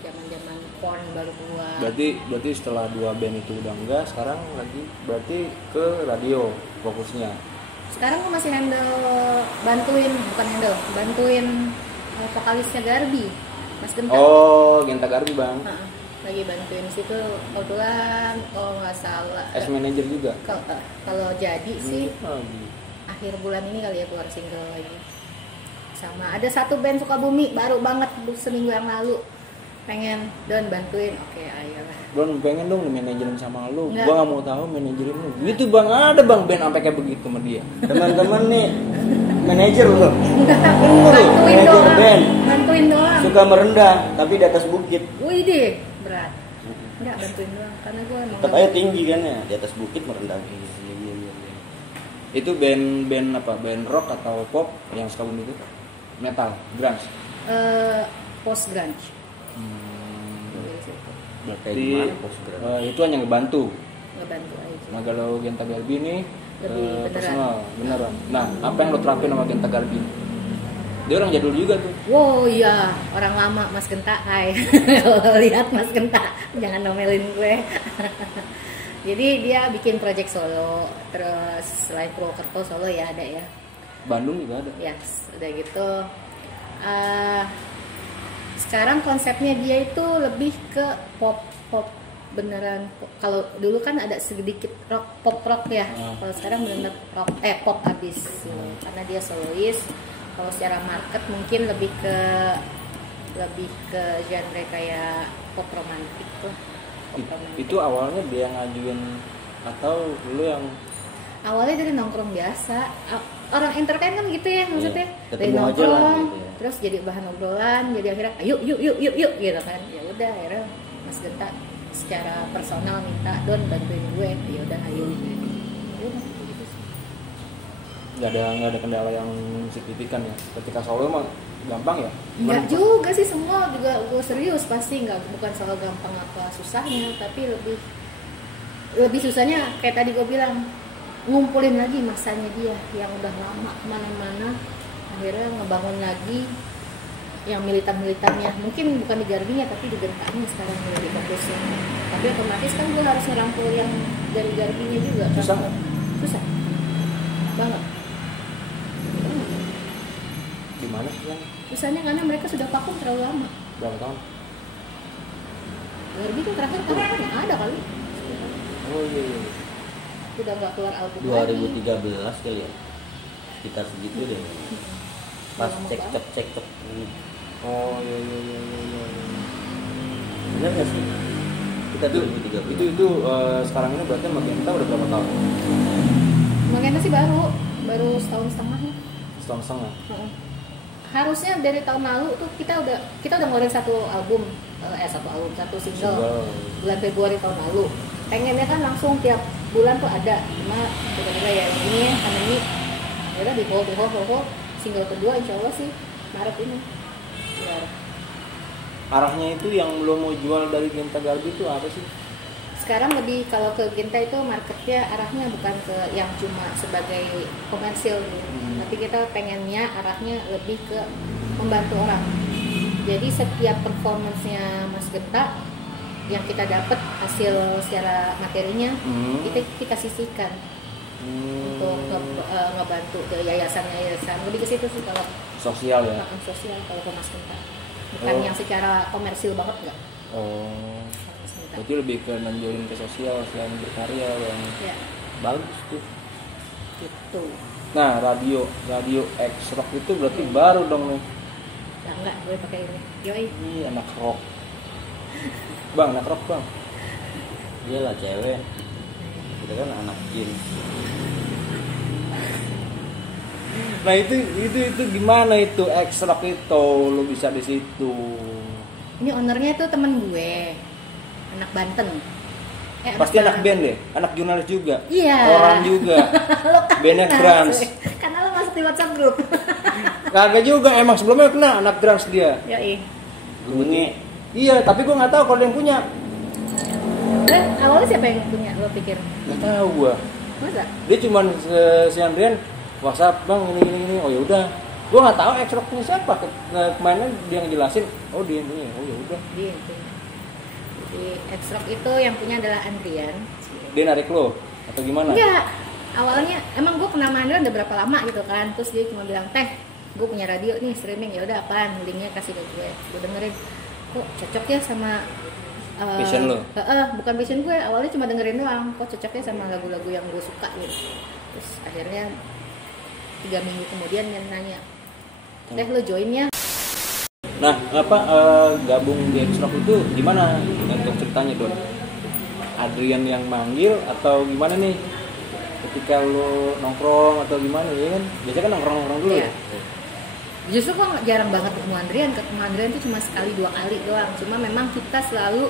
Zaman-zaman porn baru keluar. Berarti setelah 2 band itu udah enggak, sekarang lagi berarti ke radio fokusnya. Sekarang gue masih bantuin vokalisnya Garbi, Mas Genta. Oh, Genta Garbi bang. Heeh, lagi bantuin situ kebetulan kalau nggak salah. As manager juga. Kalau jadi sih Oh, akhir bulan ini kali ya keluar single lagi. Sama ada satu band Sukabumi baru banget seminggu yang lalu, pengen Don bantuin. Oke, ayolah. Don pengen dong manajerin sama lu. Enggak. Gua nggak mau tahu manajerin lu. Gitu bang, ada bang band sampai kayak begitu sama dia. Teman-teman nih manajer loh, Bantuin manajer doang. band. Bantuin doang. Suka merendah tapi di atas bukit. Wih deh, berat. Enggak bantuin doang karena gue emang Tetap aja tinggi kan ya, di atas bukit merendah. Itu band apa? Band rock atau pop yang Sukabumi itu? Metal, grunge. post grunge. Kayak Berarti gimana post grunge? itu hanya ngebantu. Ngebantu aja. Nah kalau Genta Garbi ini Lebih beneran. personal, beneran. Nah apa yang lo terapin sama Genta Garbi? Dia orang jadul juga tuh. Wow iya, orang lama Mas Genta. Hai. Kalau lihat Mas Genta, jangan nomelin gue. Jadi dia bikin project solo, terus selain Purwokerto solo ya ada ya. Bandung juga ada. Yes, udah gitu. Sekarang konsepnya dia itu lebih ke pop beneran. Kalau dulu kan ada sedikit pop rock ya. Kalau sekarang bener pop abis. Karena dia solois. Kalau secara market mungkin lebih ke genre kayak pop romantik tuh. Itu awalnya dia ngajuin atau lu yang Awalnya dari nongkrong biasa. Orang entertain kan gitu ya maksudnya. Iya, Dari ketemu aja lah nongkrong, gitu ya. terus jadi bahan obrolan, jadi akhirnya yuk gitu kan. Ya udah akhirnya Mas Genta secara personal minta Don bantuin gue. Ya udah ayo. Ya udah gitu sih. nggak ada kendala yang signifikan ya. Ketika solo emang gampang ya. Enggak juga sih, semua juga gue serius pasti bukan soal gampang apa susahnya, tapi lebih susahnya kayak tadi gue bilang, ngumpulin lagi masanya dia yang udah lama kemana-mana, akhirnya ngebangun lagi yang militan-militannya, mungkin bukan di Garbinya tapi di Gentanya sekarang mulai difokusin. Tapi otomatis kan gue harus ngerangkul yang dari Garbinya juga. Susah kan? Susah banget. Gimana sih yang Susahnya karena mereka sudah vakum terlalu lama. berapa tahun? Garbi tuh terakhir kapan ada kali? Oh iya. Udah nggak keluar album lagi. 2013 kali ya, sekitar segitu deh. Pas cek. Oh iya. Bener nggak sih? Kita 2013. Itu sekarang ini berarti sama Genta udah berapa tahun? Makanya sih baru setahun setengahnya. Setahun setengah. Harusnya dari tahun lalu tuh kita udah ngeluarin satu single bulan Februari tahun lalu. Pengennya kan langsung tiap bulan tuh ada, cuma tiba-tiba ya ini pandemi, ya udah di hold single kedua insya Allah sih Maret ini. Ya. Arahnya itu yang lo mau jual dari Genta Garbi itu apa sih? Sekarang lebih kalau ke Genta itu marketnya arahnya bukan ke yang cuma sebagai komersil gitu. Tapi kita pengennya arahnya lebih ke membantu orang. Jadi setiap performance-nya Mas Genta yang kita dapat hasil secara materinya kita sisihkan untuk ngebantu ke yayasan lebih ke situ sih kalau Sosial ya. sosial kalau ke Mas Genta bukan yang secara komersil banget enggak. Oh. Mas Genta. Berarti lebih ke nanjurin ke sosial selain berkarya yang Ya, bagus tuh. gitu. Nah, radio X Rock itu berarti baru dong nih. Ya enggak, gue pakai ini. Yoi. Ih, anak rock. Bang, anak rock, Bang. Iyalah cewek. Kita kan anak jeans. Nah, itu gimana itu X Rock itu lu bisa di situ. Ini ownernya tuh temen gue, anak Banten. Pasti anak band deh, anak jurnalis juga. Iya. Orang juga. Lo kan Bandnya kenal, Grunge. cuy. Karena lo masuk di WhatsApp grup. Kagak juga, emang sebelumnya kena anak Grunge dia. Yoi. Bunyi Iya, tapi gua nggak tahu kalau dia yang punya. Awalnya siapa yang punya? Lo pikir? Nggak tahu gua. Masa? Dia cuman si Andrian WhatsApp, Bang, ini. Oh ya udah. Gua nggak tahu X Rock punya siapa. Kemarin dia ngejelasin, oh dia yang punya. Oh ya udah. Dia yang punya. Jadi X-Rock itu yang punya adalah Andrian. Dia narik lo atau gimana? Enggak. Awalnya emang gue kenal sama Andrian udah berapa lama gitu kan. Terus dia cuma bilang, "Teh, gue punya radio nih streaming, ya udah apaan, linknya kasih ke gue." Gue dengerin, kok cocok ya sama Passion lo? Bukan passion gue, awalnya cuma dengerin doang. Kok cocoknya sama lagu-lagu yang gue suka gitu. Terus akhirnya 3 minggu kemudian dia nanya, "Teh lo joinnya?" Nah, gabung di X-Rock itu gimana untuk ceritanya, Don? Adrian yang manggil atau gimana nih? Ketika lu nongkrong atau gimana ya kan? Biasanya kan nongkrong dulu Iya. ya. Justru gua jarang banget ketemu Andrian itu cuma sekali 2 kali doang. Cuma memang kita selalu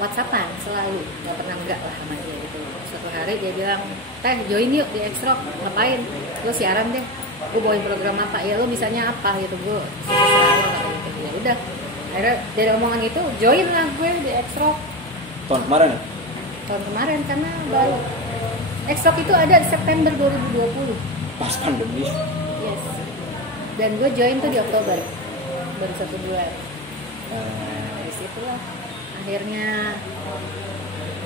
WhatsAppan, selalu nggak pernah enggak lah sama dia gitu. Suatu hari dia bilang, "Teh join yuk di X-Rock, ngapain? Lo siaran deh. Gue bawain program apa? Ya lo misalnya apa gitu, gue suka gitu." Ya udah. Akhirnya dari omongan itu join lah gue di X-Rock Tahun kemarin ya? tahun kemarin karena baru X-Rock itu ada di September 2020. Pas pandemi. Yes. Dan gue join tuh di Oktober, baru 1 bulan. Dari situlah akhirnya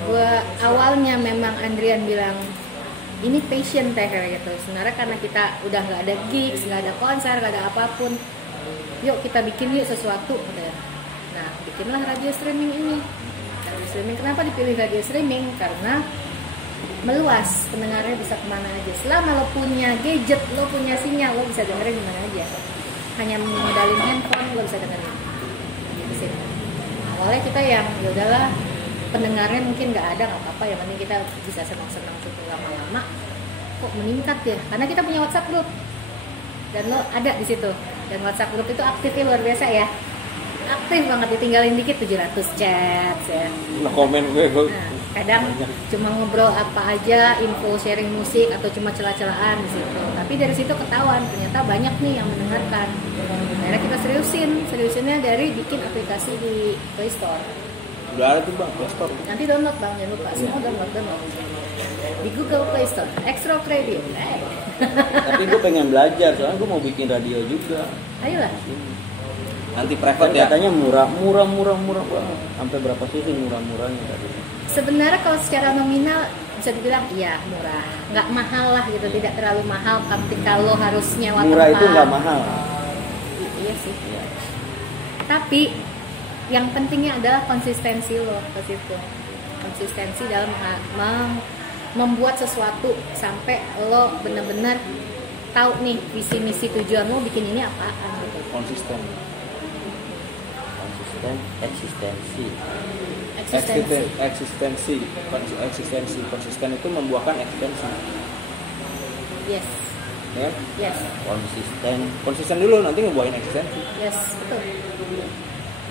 gue awalnya memang Andrian bilang ini passion Teh kayak gitu. Sebenarnya karena kita udah nggak ada gigs, nggak ada konser, nggak ada apapun, yuk kita bikin yuk sesuatu katanya. Nah bikinlah radio streaming ini. Radio streaming, kenapa dipilih radio streaming? Karena meluas, pendengarnya bisa kemana aja. Selama lo punya gadget, lo punya sinyal, lo bisa dengerin di mana aja. Hanya modalin handphone, lo bisa dengerin di sini. Awalnya kita yang ya udahlah, pendengarnya mungkin nggak ada, nggak apa-apa. Yang penting kita bisa senang-senang cukup lama-lama. Kok meningkat ya? Karena kita punya WhatsApp group dan lo ada di situ. Dan WhatsApp group itu aktifnya luar biasa ya. Aktif banget, ditinggalin dikit 700 chat ya. Nah, komen gue. Nah, kadang cuma ngobrol apa aja, info sharing musik atau cuma celah-celahan di situ. Tapi dari situ ketahuan ternyata banyak nih yang mendengarkan. Akhirnya kita seriusinnya dari bikin aplikasi di Play Store. Udah ada tuh Bang, Play Store. Nanti download Bang, jangan lupa semua download. Di Google Play Store, X-Rock Radio. Tapi gue pengen belajar, soalnya gue mau bikin radio juga. Ayolah. Nanti Kan private ya. katanya murah banget. Sampai berapa sih murah-murahnya tadi? Sebenarnya kalau secara nominal bisa dibilang iya murah, nggak mahal lah gitu, tidak terlalu mahal. Tapi kalau harus nyewa Murah tempat, itu nggak mahal. Iya sih. Tapi yang pentingnya adalah konsistensi lo ke situ. Konsistensi dalam membuat sesuatu sampai lo benar-benar tahu nih visi misi tujuan lo bikin ini apaan gitu. Konsisten. Eksistensi. Konsisten itu membuahkan eksistensi. Yes. Ya kan? Yes. Konsisten dulu nanti ngebuahin eksistensi. Yes, betul.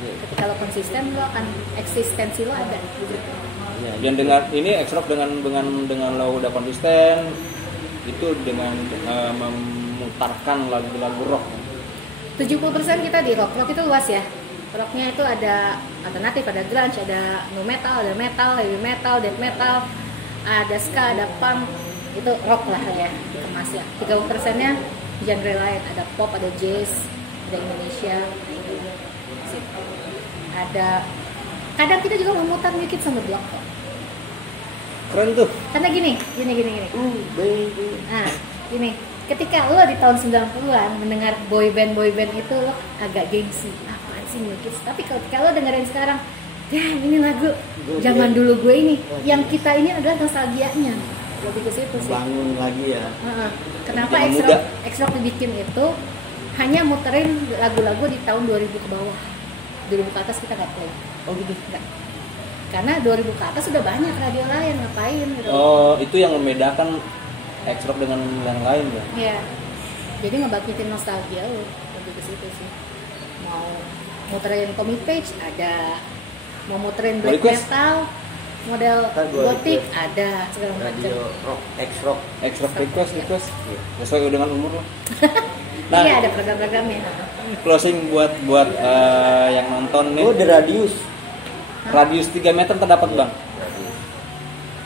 Ketika lo konsisten, lo akan eksistensi lo ada. Ya, Dan dengan ini X-Rock dengan lo udah konsisten itu dengan memutarkan lagu-lagu rock. 70% kita di rock. Rock itu luas ya. Rocknya itu ada alternatif, ada grunge, ada nu metal, ada metal, heavy metal, death metal, ada ska, ada punk. Itu rock lah ya, dikemas ya. 30%-nya genre lain, ada pop, ada jazz, ada Indonesia. Ada kadang kita juga memutar dikit sama blok kok. Keren tuh. Karena gini. baby. Nah, gini. Ketika lo di tahun 90-an mendengar boy band itu lo agak gengsi. Apaan sih New-Kids? Tapi kalau lo dengerin sekarang, ya ini lagu zaman dulu gue ini. Yang kita ini adalah nostalgianya. Lebih ke situ sih. Bangun lagi ya. Kenapa Zaman X-Rock dibikin itu hanya muterin lagu-lagu di tahun 2000 ke bawah. 2000 ke atas kita nggak play. Oh gitu. Enggak. Karena 2000 ke atas sudah banyak radio lain, ngapain gitu. Oh, itu yang membedakan X-Rock dengan yang lain ya. Iya. Jadi ngebangkitin nostalgia lo, lebih ke situ sih. Mau muterin Comic Page ada, mau muterin black Request. metal, model Ntar gua gotik request. ada segala macam. Radio rock, X-Rock. X-Rock request. Iya. Sesuai dengan umur lo. Iya ada program-programnya. Closing buat yang nonton nih. Oh, The Radius. Radius 3 meter terdapat Bang.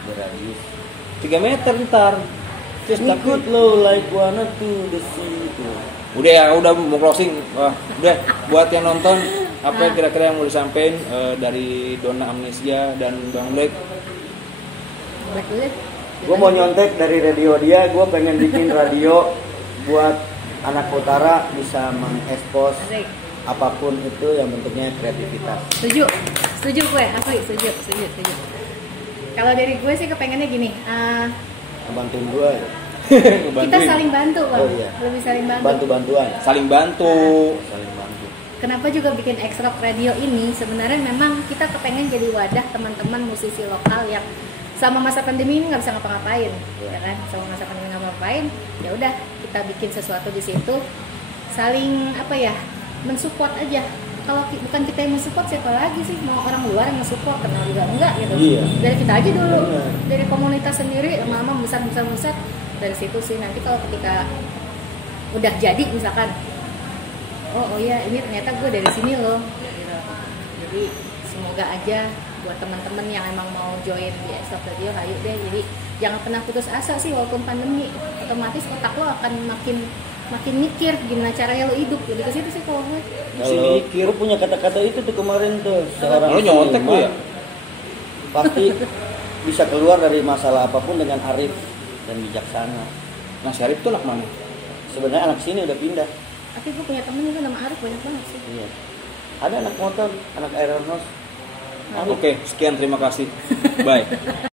The Radius. 3 meter ntar. Terus We could low like wanna to the sea. udah mau closing. Wah, udah buat yang nonton apa kira-kira yang mau disampaikan dari Donna Amnesia dan Bang Black. Black dulu. Gue mau nyontek dari radio dia, gue pengen bikin radio buat anak utara bisa mengekspos Asik. apapun itu yang bentuknya kreativitas. Setuju gue, asli setuju. Kalau dari gue sih kepengennya gini, Bantuin gue ya. Kita Ngebantuin. saling bantu bang, Oh, iya. lebih saling bantu. Bantu-bantuan. Saling bantu. Saling bantu. Kenapa juga bikin X-Rock Radio ini? Sebenarnya memang kita kepengen jadi wadah teman-teman musisi lokal yang selama masa pandemi ini nggak bisa ngapa-ngapain, ya kan? Selama masa pandemi nggak ngapain, ya udah kita bikin sesuatu di situ, saling apa ya, mensupport aja. Kalau bukan kita yang mensupport, siapa lagi sih? Mau orang luar yang mensupport, kenal juga enggak gitu. Iya. Dari kita aja dulu, Benar. dari komunitas sendiri, lama-lama besar. Dari situ sih nanti kalau ketika udah jadi misalkan, oh iya ini ternyata gue dari sini loh gitu. Jadi semoga aja buat teman-teman yang emang mau join di X-Rock Radio, ayo deh. Jadi jangan pernah putus asa sih, walaupun pandemi, otomatis otak lo akan makin mikir gimana caranya lo hidup. Jadi ke situ sih kalau gue. Kalau lu punya kata-kata itu tuh kemarin tuh seorang Lu nyontek lu seniman, ya? pasti bisa keluar dari masalah apapun dengan arif dan bijaksana. Nah, Syarif tuh anak mana? Sebenarnya anak sini udah pindah. Tapi gue punya temen juga nama Arif banyak banget sih. Iya. Ada anak motor, anak Iron Horse. Oke, sekian, terima kasih. Bye.